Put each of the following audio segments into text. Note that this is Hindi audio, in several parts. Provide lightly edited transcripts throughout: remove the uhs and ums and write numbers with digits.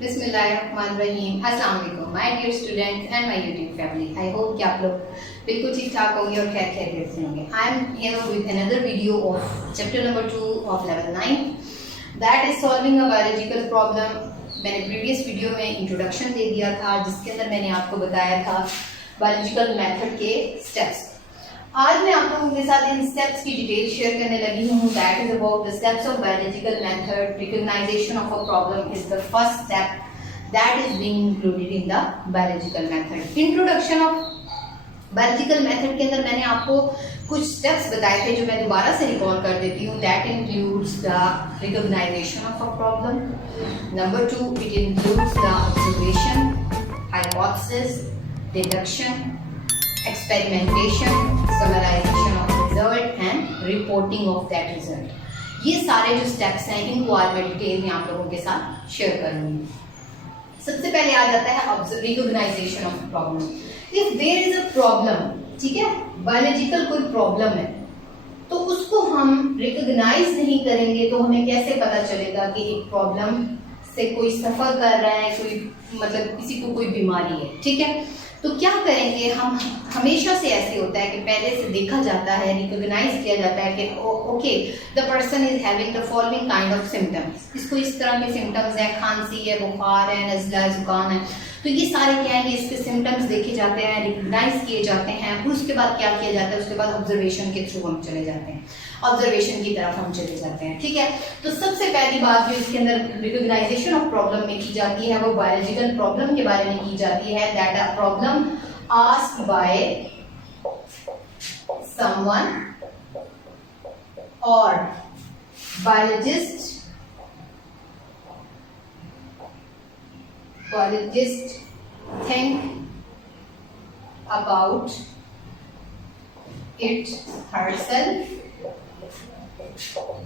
बिस्मिल्लाहिर्रहमानिर्रहीम। अस्सलाम वालेकुम my dear students and my YouTube family. I hope कि आप लोग बिल्कुल ठीक ठाक होंगे और खैर खैरियत से होंगे। I am here with another video of chapter number 2 of level 9 that is solving a biological problem. मैंने प्रीवियस वीडियो में इंट्रोडक्शन दे दिया था जिसके अंदर मैंने आपको बताया था बायोलॉजिकल मेथड के स्टेप्स। आज मैं आप लोगों के साथ इन स्टेप्स की डिटेल शेयर करने लगी हूँ। That is about the steps of biological method. Recognization of a problem is the first step that is being included in the biological method. Introduction of biological method के अंदर मैंने आपको कुछ स्टेप्स बताए थे जो मैं दोबारा से रिकॉल कर देती हूँ। That includes the recognization of a problem. Number 2, it includes the observation, hypothesis, deduction, experimentation, summarization of result and reporting of that result। ये सारे जो स्टेप्स हैं इनको आज मैं डिटेल में आप लोगों के साथ शेयर करूंगी। सबसे पहले आ जाता है recognization of problem. If there is a problem, ठीक है, बायोलॉजिकल कोई प्रॉब्लम है तो उसको हम रिकॉग्नाइज नहीं करेंगे तो हमें कैसे पता चलेगा कि एक प्रॉब्लम से कोई सफर कर रहा है, कोई मतलब किसी को कोई बीमारी है, ठीक है। तो क्या करेंगे हम, हमेशा से ऐसे होता है कि पहले से देखा जाता है, रिकॉग्नाइज किया जाता है कि okay the person is having the following kind of symptoms. इसको इस तरह के सिम्टम्स हैं, खांसी है, बुखार है, नज़ला है, जुकाम है। तो ये सारे क्या है, इसके सिम्टम्स देखे जाते हैं, रिकॉग्नाइज किए जाते हैं। फिर उसके बाद क्या किया जाता है, उसके बाद ऑब्जर्वेशन के थ्रू हम चले जाते हैं, ऑब्जर्वेशन की तरफ हम चले जाते हैं, ठीक है। तो सबसे पहली बात जो इसके अंदर रिकॉग्नाइजेशन ऑफ प्रॉब्लम में की जाती है वो बायोलॉजिकल प्रॉब्लम के बारे में की जाती है। That a problem asked by someone और biologist think about it herself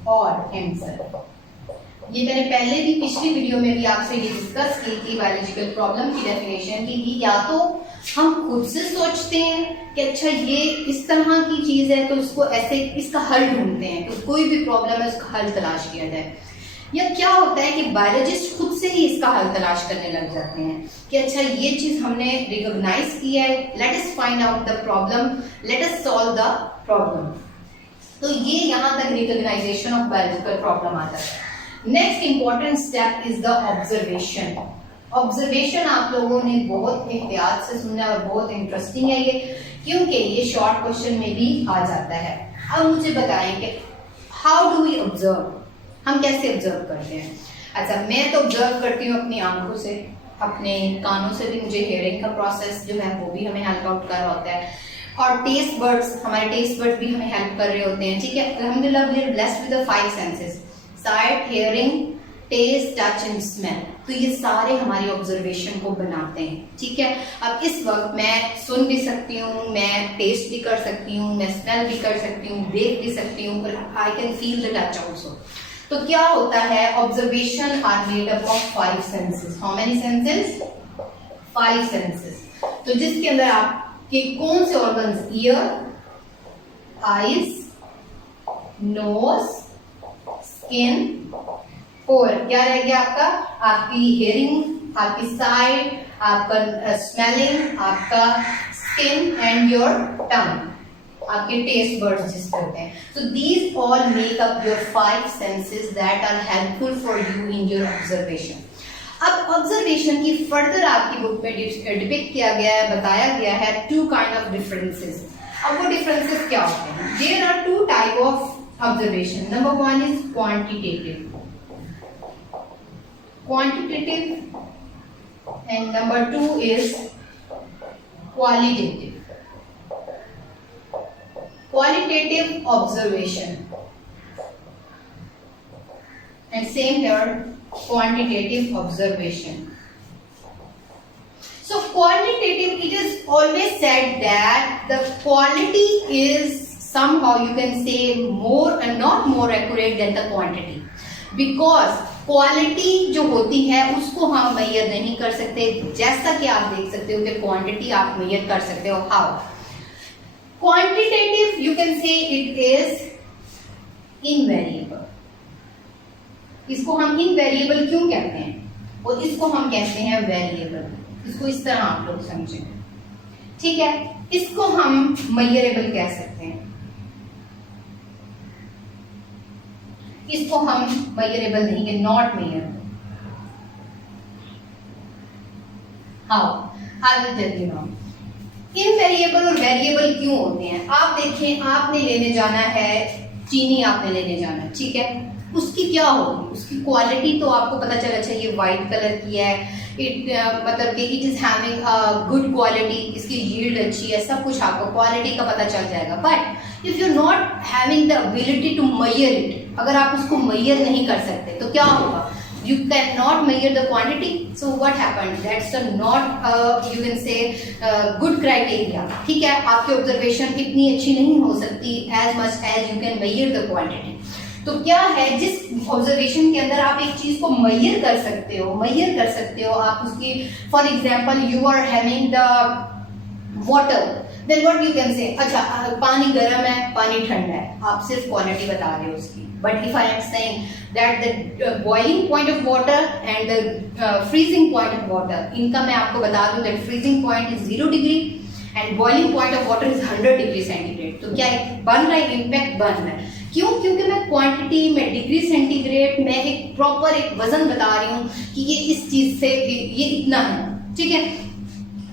or himself। ये मैंने पहले भी पिछली वीडियो में भी आपसे ये डिस्कस की थी बायोलॉजिकल प्रॉब्लम की डेफिनेशन की कि या तो हम खुद से सोचते हैं कि अच्छा ये इस तरह की चीज है तो इसको ऐसे इसका हल ढूंढते हैं, तो कोई भी प्रॉब्लम है उसका हल तलाश किया जाए, या क्या होता है कि बायोलॉजिस्ट खुद से ही इसका हल तलाश करने लग जाते हैं कि अच्छा ये चीज हमने रिकॉग्नाइज किया है, let us find out the problem, let us solve the problem. तो ये यहाँ तक रिकॉग्नाइजेशन ऑफ बायोलॉजिकल प्रॉब्लम आता है। Next important step is the observation. Observation आप लोगों ने बहुत एहतियात से सुनना है और बहुत इंटरेस्टिंग है ये, क्योंकि ये शॉर्ट क्वेश्चन में भी आ जाता है। अब मुझे बताएं कि हाउ डू वी ऑब्जर्व, हम कैसे ऑब्जर्व करते हैं। अच्छा, मैं तो ऑब्जर्व करती हूँ अपनी आंखों से, अपने कानों से भी मुझे हेयरिंग का प्रोसेस जो है वो भी हमें हेल्प आउट कर रहा होता है, और टेस्ट बर्ड्स, हमारे टेस्ट बर्ड्स भी हमें हेल्प कर रहे होते हैं, ठीक है। अल्हम्दुलिल्लाह we are blessed with the 5 senses, sight, hearing, taste, touch and smell. तो ये सारे हमारी ऑब्जर्वेशन को बनाते हैं, ठीक है। अब इस वक्त मैं सुन भी सकती हूँ, मैं टेस्ट भी कर सकती हूँ, मैं स्मेल भी कर सकती हूँ, देख भी सकती हूँ, I can feel the touch also. तो क्या होता है, observation are made up of 5 senses. How many senses? 5 senses. तो जिसके अंदर आपके कौन से organs, ear, eyes, nose, skin, और क्या रह गया आपका, आपकी हियरिंग, आपकी साइट, आपका स्मेलिंग, आपका स्किन एंड योर टंग, आपके टेस्ट बर्ड्स जिसपे होते हैं। So these all make up your 5 senses that are helpful for you in your observation. अब ऑब्जर्वेशन की फर्दर आपकी बुक में डिपिक्ट किया गया है, बताया गया है 2 काइंड ऑफ डिफरेंसेस। अब वो डिफरेंसेस क्या होते हैं? There are 2 type of observation. Number 1 is quantitative and number 2 is qualitative observation, and same here, quantitative observation. So qualitative, it is always said that the quality is somehow you can say more and not more accurate than the quantity, because quality जो होती है उसको हम मेजर नहीं कर सकते, जैसा कि आप देख सकते हो कि क्वांटिटी आप मेजर कर सकते हो। हाउ? क्वांटिटेटिव यू कैन से इट इज इनवेरिएबल। इसको हम इनवेरिएबल क्यों कहते हैं? और इसको हम कहते हैं वेरिएबल। इसको इस तरह आप लोग समझें, ठीक है। इसको हम मेजरेबल कह सकते हैं, इसको हम मेजरेबल नहीं है, not measurable. How I will tell you now. Invariable और वेरिएबल क्यों होते हैं? आप देखें, आपने लेने जाना है चीनी, आपने लेने जाना है, ठीक है। उसकी क्या होगी, उसकी क्वालिटी तो आपको पता चला अच्छा ये वाइट कलर की है, मतलब कि it is having good quality, इसकी यील्ड अच्छी है, सब कुछ आपको क्वालिटी का पता चल जाएगा। But if you not having the ability to measure it, अगर आप उसको मेजर नहीं कर सकते तो क्या होगा? You cannot measure the quantity, so what happened? That's a not you can say good criteria, ठीक है। आपकी ऑब्जर्वेशन इतनी अच्छी नहीं हो सकती as much as you can measure the quantity। तो क्या है, जिस ऑब्जर्वेशन के अंदर आप एक चीज को मेजर कर सकते हो, आप उसकी for example you are having the water, then what you can say, अच्छा पानी गर्म है, पानी ठंडा है, आप सिर्फ क्वांटिटी बता रहे हो उसकी। But if I am saying that the boiling point of water and the freezing point of water, इनका मैं आपको बता दूं that freezing point is 0 degree and boiling point of water is 100 degree centigrade. तो क्या बन रहा है, इम्पैक्ट बन रहा है। क्यों? क्योंकि मैं क्वांटिटी में डिग्री सेंटीग्रेड में एक प्रॉपर एक वजन बता रही हूँ कि ये इस चीज से ये इतना है, ठीक है।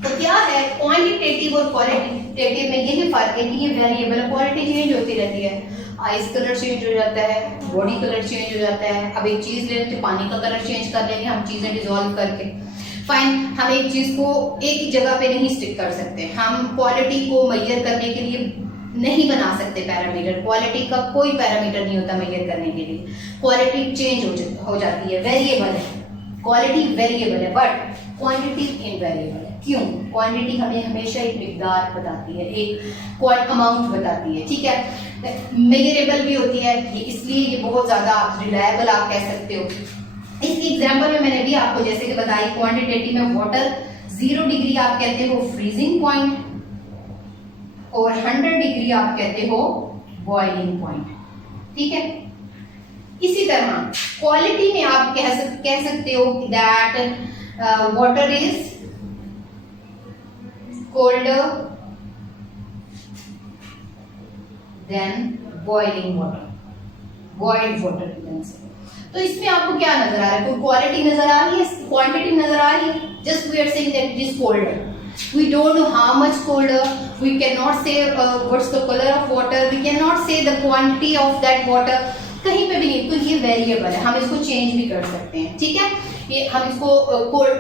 तो क्या है, क्वांटिटेटिव और क्वालिटेटिव में यही फर्क है कि ये वेरिएबल है, क्वालिटी चेंज होती रहती है, आइस कलर चेंज हो जाता है, बॉडी कलर चेंज हो जाता है। अब एक चीज ले लेते हैं, पानी का कलर चेंज कर लेंगे हम चीजें डिसॉल्व करके, फाइन। हम एक चीज को एक ही जगह पे नहीं स्टिक कर सकते, हम क्वालिटी को मेजर करने के लिए नहीं बना सकते पैरामीटर, क्वालिटी का कोई पैरामीटर नहीं होता मेजर करने के लिए, क्वालिटी चेंज हो जाती है, वेरिएबल है, क्वालिटी वेरिएबल है बट क्वांटिटी इनवेरिएबल है। क्यों? क्वांटिटी हमें हमेशा एक मिकदार बताती है, एक अमाउंट बताती है, ठीक है। मेजरेबल भी होती है, ये इसलिए ये बहुत ज्यादा रिलायबल आप कह सकते हो। इसकी एग्जांपल में मैंने भी आपको जैसे कि बताई, क्वांटिटेटिव में वाटर 0 डिग्री आप कहते हो फ्रीजिंग पॉइंट और 100 डिग्री आप कहते हो बॉइलिंग पॉइंट, ठीक है। इसी तरह क्वालिटी में आप कह सकते हो that water is colder than boiling water, boiled water you can say। तो इसमें आपको क्या नजर आ रहा है? कोई क्वालिटी नजर आ रही है, क्वांटिटी नजर आ रही है? Just we are saying that it is colder, we don't know how much colder, we cannot say what's the color of water, we cannot say the quantity of that water, कहीं पे भी नहीं। तो ये वेरिएबल है, हम इसको चेंज भी कर सकते हैं, ठीक है। ये हम इसको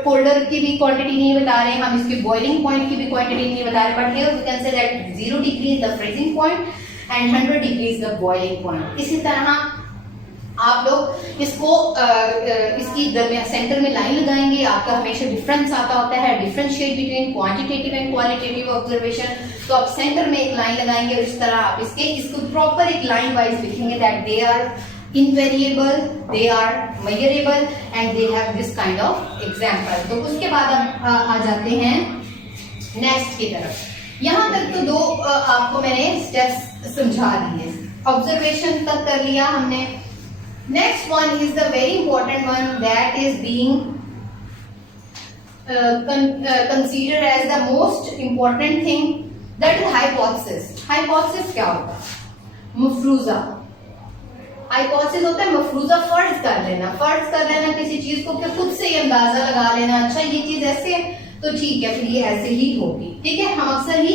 कोल्डर की भी क्वांटिटी नहीं बता रहे हैं, हम इसके बॉइलिंग पॉइंट की भी क्वांटिटी नहीं बता रहे, but here we can say that 0 degree is the freezing point and 100 degree is the boiling point. इसी तरह आप लोग इसको इसकी दरमियान सेंटर में लाइन लगाएंगे, आपका हमेशा डिफरेंस आता होता है, differentiate between quantitative and qualitative observation. तो आप सेंटर में एक लाइन लगाएंगे और इस तरह आप इसको प्रॉपर एक लाइन वाइज लिखेंगे that they are invariable, they are measurable and they have this kind of example। तो उसके बाद हम आ जाते हैं नेक्स्ट की तरफ। यहाँ तक तो दो आपको मैंने स्टेप्स समझा दिए, ऑब्जर्वेशन तक कर लिया हमने। Next one is the very important one that is being considered as the most important thing, that is hypothesis। hypothesis क्या होता है? मफरूजा। हाइपोथेसिस होता है मफरूजा, फर्ज कर लेना किसी चीज को, फिर खुद से ये अंदाजा लगा लेना, अच्छा ये चीज ऐसे है तो ठीक है, फिर ये ऐसे ही होगी, ठीक है। हम अक्सर ही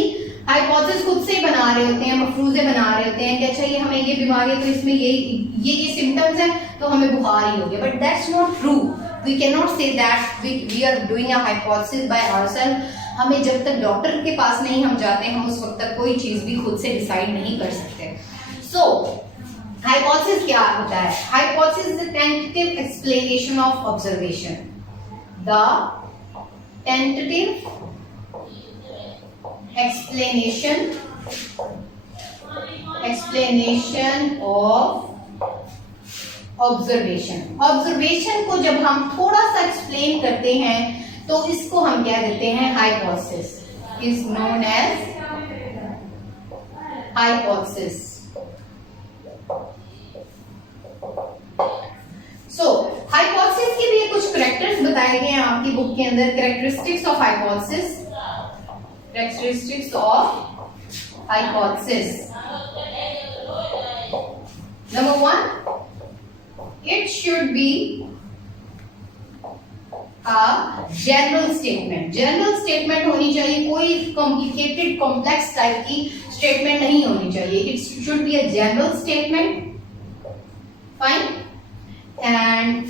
हाइपोथेसिस खुद से ही बना रहे होते हैं, मफरूजे बना रहे होते हैं कि अच्छा ये हमें ये बीमारी है तो इसमें ये सिम्टम्स है तो हमें बुखार ही हो गया, but that's not true. We can not say that we are doing a hypothesis by ourself. हमें जब तक डॉक्टर के पास नहीं हम जाते, हम उस वक्त तक कोई चीज भी खुद से डिसाइड नहीं कर सकते। सो हाइपोथेसिस क्या होता है? Hypothesis is the tentative explanation of observation, the tentative explanation of observation। Observation को जब हम थोड़ा सा एक्सप्लेन करते हैं तो इसको हम क्या कहते हैं? Hypothesis is known as hypothesis. So hypothesis के भी कुछ करैक्टर्स बताए बताए गए हैं आपकी बुक के अंदर characteristics of hypothesis, characteristics of hypothesis. Number 1, it should B general statement. General statement होनी चाहिए, कोई कॉम्प्लिकेटेड कॉम्प्लेक्स टाइप की स्टेटमेंट नहीं होनी चाहिए। It should be a general statement, fine, and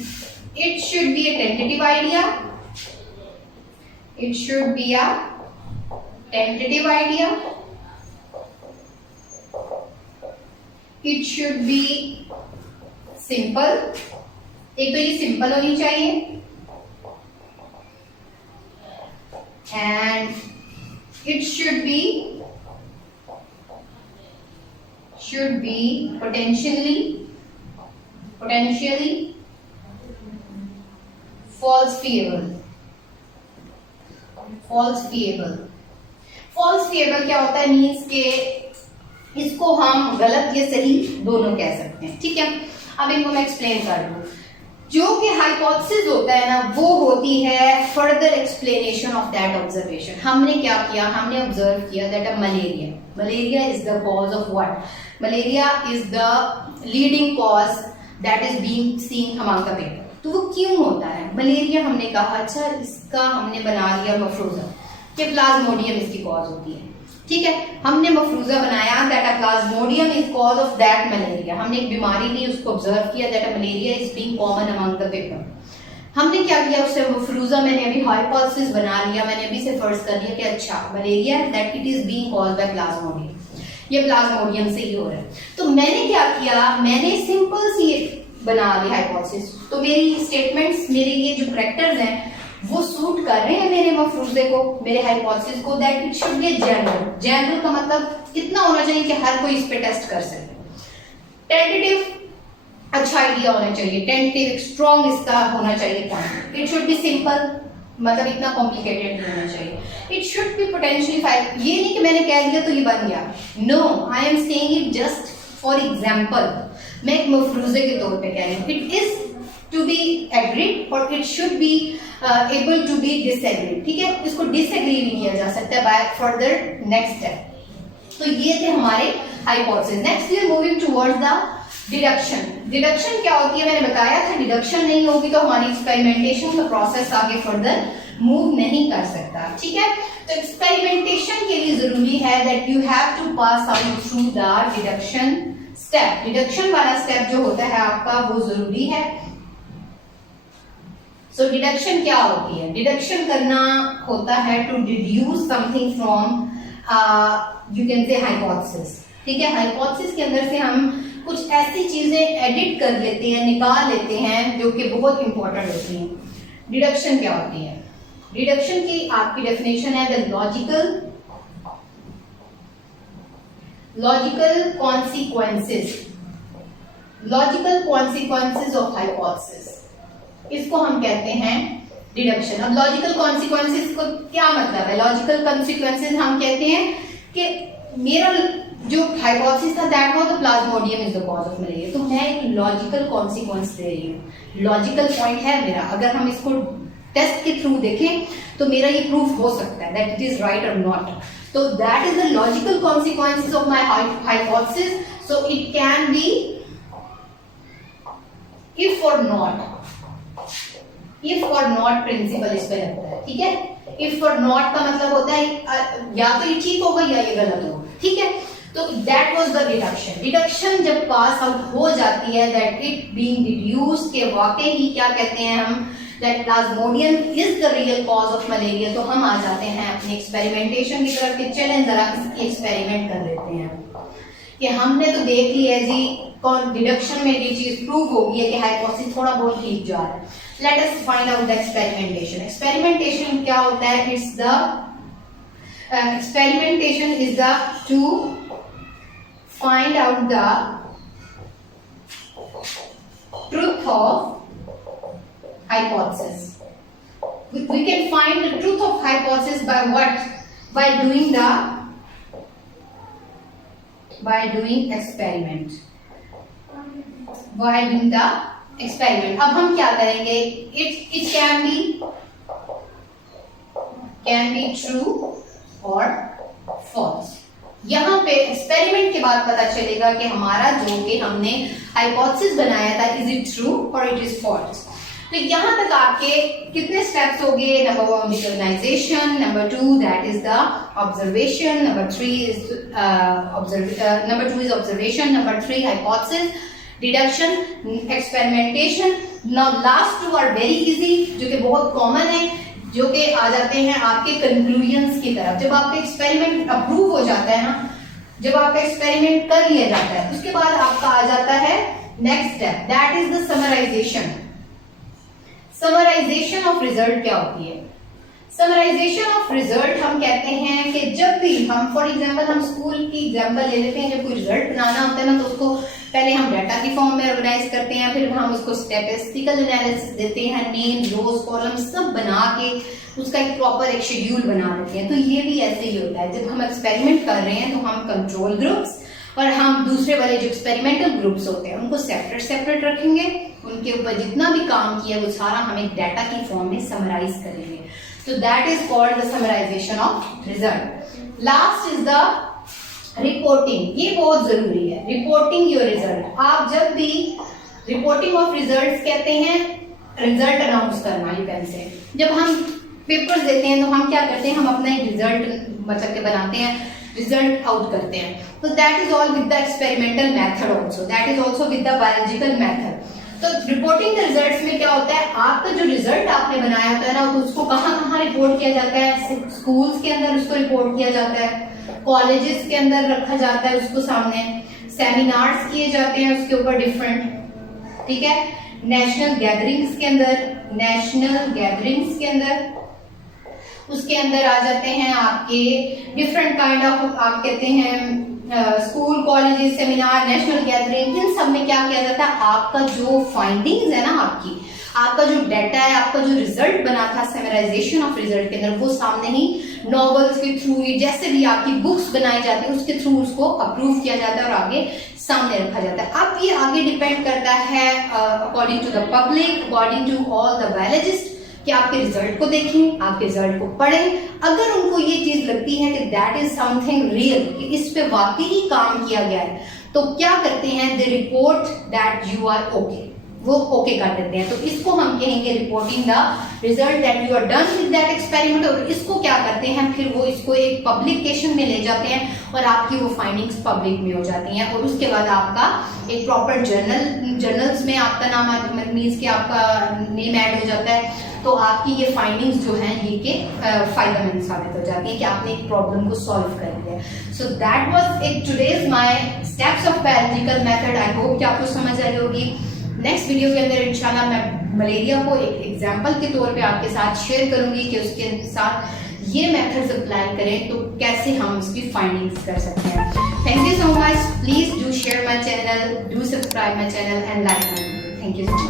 it should be a tentative idea. It should be a tentative idea. It should B simple, एक तो ये सिंपल होनी चाहिए, and it should be potentially falsifiable। falsifiable क्या होता है? मीन्स के इसको हम गलत या सही दोनों कह सकते हैं, ठीक है। अब इनको मैं एक्सप्लेन कर दूं। जो कि हाइपोथेसिस होता है ना, वो होती है further explanation of that observation. हमने क्या किया? हमने ऑब्जर्व किया that a malaria is the cause of what? Malaria is the leading cause that is being seen among the people. तो वो क्यों होता है मलेरिया? हमने कहा अच्छा, इसका हमने बना लिया मफरूजा कि प्लाज्मोडियम इसकी कॉज होती है, ठीक है। हमने मफरूजा बनाया that a Plasmodium is cause of that malaria. हमने एक बीमारी ली, उसको ऑब्जर्व किया that a malaria is being common among the people. हमने क्या किया? उससे मफरूजा मैंने अभी हाइपोथेसिस बना लिया, मैंने अभी से फर्ज कर लिया कि अच्छा malaria that it is being caused by Plasmodium, ये प्लाज्मोडियम से ही हो रहा है। तो मैंने क्या किया? मैंने सिंपल सी बना ली हाइपोथेसिस। तो मेरी स्टेटमेंट्स, मेरे ये जो करैक्टर्स हैं वो सूट कर रहे हैं मेरे मफरूजे को, मेरे हाइपोथेसिस को, that it should B general. General का मतलब इतना होना चाहिए कि हर कोई इस पे टेस्ट कर सके। टेंटेटिव अच्छा आइडिया होना चाहिए, टेंटेटिव स्ट्रॉन्ग इसका होना चाहिए point. It should B simple, मतलब इतना कॉम्प्लिकेटेड नहीं होना चाहिए। It should B potentially file, ये नहीं कि मैंने कह दिया तो ये बन गया। No, I am saying it just for example. मैं एक मफरूजे के तौर पे कह रही हूँ। It is to be agreed और it should be able to be disagreed, ठीक है। इसको डिसएग्री भी किया जा सकता है बाय फर्दर नेक्स्ट स्टेप। तो ये थे हमारे hypothesis. Next we are moving towards the deduction. Deduction क्या होती है? मैंने बताया था डिडक्शन नहीं होगी तो हमारी एक्सपेरिमेंटेशन का प्रोसेस आगे फर्दर मूव नहीं कर सकता, ठीक है। तो एक्सपेरिमेंटेशन के लिए जरूरी है that you have to pass out through the deduction step. Deduction वाला स्टेप जो होता है आपका वो जरूरी है। सो डिडक्शन क्या होती है? डिडक्शन करना होता है to deduce something from you can say hypothesis, ठीक है। हाइपोथेसिस के अंदर से हम कुछ ऐसी चीजें एडिट कर लेते हैं, निकाल लेते हैं जो कि बहुत इंपॉर्टेंट होती हैं। डिडक्शन क्या होती है? डिडक्शन की आपकी डेफिनेशन है the logical consequences of hypothesis, इसको हम कहते हैं डिडक्शन। अब लॉजिकल कॉन्सिक्वेंसेस को क्या मतलब है? लॉजिकल कॉन्सिक्वेंसेस हम कहते हैं कि मेरा जो हाइपोथेसिस था that was the Plasmodium is the cause of malaria, तो मैं एक लॉजिकल कॉन्सिक्वेंस दे रही हूँ। लॉजिकल पॉइंट है मेरा, अगर हम इसको टेस्ट के थ्रू देखें तो मेरा ये प्रूफ हो सकता है दैट इट इज राइट और नॉट। तो that is the logical consequences of my hypothesis. So it can be if और नॉट प्रिंसिपल इस पे लगता है, ठीक है। इफ और नॉट का मतलब होता है या तो ये ठीक होगा या ये गलत होगा, ठीक है। तो that was the deduction. Deduction जब पास आउट हो जाती है दैट इट बीइंग डिड्यूस्ड के वाकई ही क्या कहते हैं हम, that Plasmodium is the real cause of malaria, तो हम आ जाते हैं अपने एक्सपेरिमेंटेशन की तरफ कि चलें जरा इसकी एक्सपेरिमेंट कर लेते हैं। कि हमने तो देख लिया है जी कौन डिडक्शन में ये चीज प्रूव हो गई है कि हाइपोथेसिस थोड़ा बहुत ठीक जा रहा है। Let us find out the experimentation. Experimentation क्या होता है? It's the experimentation is the two find out the truth of hypothesis. We can find the truth of hypothesis by what? By doing experiment. By doing the experiment. अब हम क्या करेंगे, इट कैन बी ट्रू और फॉल्स। यहाँ पे एक्सपेरिमेंट के बाद पता चलेगा कि हमारा जो कि हमने हाइपोथेसिस बनाया था, इज इट ट्रू और इट इज फॉल्स। तो यहाँ तक आपके कितने स्टेप्स हो गए? Number 1 recognization, number 2 that is the observation, number 2 is observation, number 3 hypothesis, deduction, experimentation. Now last 2 are very easy, जो कि बहुत कॉमन है, जो कि आ जाते हैं आपके कंक्लूजन्स की तरफ। जब आपका एक्सपेरिमेंट अप्रूव हो जाता है ना, जब आपका एक्सपेरिमेंट कर लिया जाता है, उसके बाद आपका आ जाता है next step, that is the summarization. Summarization of result क्या होती है? समराइजेशन ऑफ रिजल्ट हम कहते हैं कि जब भी हम, फॉर एग्जांपल हम स्कूल की एग्जांपल ले लेते हैं, जब कोई रिजल्ट बनाना होता है ना, तो उसको पहले हम डाटा की फॉर्म में ऑर्गेनाइज करते हैं, फिर हम उसको स्टैटिस्टिकल एनालिसिस देते हैं, नेम, रोज, कॉलम सब बना के उसका एक प्रॉपर एक शेड्यूल बना देते हैं। तो ये भी ऐसे ही होता है, जब हम एक्सपेरिमेंट कर रहे हैं तो हम कंट्रोल ग्रुप्स और हम दूसरे वाले जो एक्सपेरिमेंटल ग्रुप्स होते हैं उनको सेपरेट रखेंगे, उनके ऊपर जितना भी काम किया वो सारा हम एक डाटा की फॉर्म में समराइज करेंगे। तो that is called the summarization of result. Last is the reporting. ये बहुत जरूरी है, रिपोर्टिंग योर रिजल्ट। आप जब भी रिपोर्टिंग ऑफ रिजल्ट्स कहते हैं, रिजल्ट अनाउंस करना, यू कैन से। जब हम पेपर्स देते हैं तो हम क्या करते हैं, हम अपना एक रिजल्ट मतलब के बनाते हैं, रिजल्ट आउट करते हैं। तो that is all with the experimental method also, that is also with the biological method. तो रिपोर्टिंग द रिजल्ट्स में क्या होता है, आपका जो रिजल्ट आपने बनाया होता है ना, तो उसको कहाँ रिपोर्ट किया जाता है? स्कूल्स के अंदर उसको रिपोर्ट किया जाता है, कॉलेजेस के अंदर रखा जाता है उसको सामने, सेमिनार्स किए जाते हैं उसके ऊपर डिफरेंट, ठीक है, नेशनल गैदरिंग्स के अंदर उसके अंदर आ जाते हैं आपके डिफरेंट काइंड ऑफ, आप कहते हैं school, colleges, seminar, national gathering, इन सब में क्या किया जाता है, आपका जो फाइंडिंग्स है ना, आपका जो डाटा है, आपका जो रिजल्ट बना था समराइजेशन ऑफ रिजल्ट के अंदर, वो सामने ही नॉवेल्स के थ्रू, जैसे भी आपकी बुक्स बनाई जाती है उसके थ्रू उसको अप्रूव किया जाता है और आगे सामने रखा जाता है। अब ये आगे डिपेंड करता है according to the public, according to all the biologist, कि आपके रिजल्ट को देखें, आपके रिजल्ट को पढ़ें। अगर उनको ये चीज लगती है कि दैट इज समथिंग रियल, कि इस पे वाकई ही काम किया गया है, तो क्या करते हैं, they report that you are okay, वो ओके कर देते हैं। तो इसको हम कहेंगे reporting the result that you are done with that experiment. और इसको क्या करते हैं, फिर वो इसको एक पब्लिकेशन में ले जाते हैं और आपकी वो फाइंडिंग्स पब्लिक में हो जाती हैं। और उसके बाद आपका एक प्रॉपर जर्नल्स में आपका नाम मीन्स कि आपका नेम ऐड हो जाता है। तो आपकी ये फाइंडिंग्स जो हैं ये के फायदेमंद साबित हो जाती हैं कि आपने एक प्रॉब्लम को सॉल्व कर लिया। So that was it today's my steps of biological method. I hope कि आपको समझ आई होगी। नेक्स्ट वीडियो के अंदर इंशाल्लाह मैं मलेरिया को एक एग्जाम्पल के तौर पे आपके साथ शेयर करूंगी कि उसके साथ ये मेथड्स अप्लाई करें तो कैसे हम उसकी फाइंडिंग्स कर सकते हैं। Thank you so much. Please do share my channel, do subscribe my channel and like my video. Thank you so much.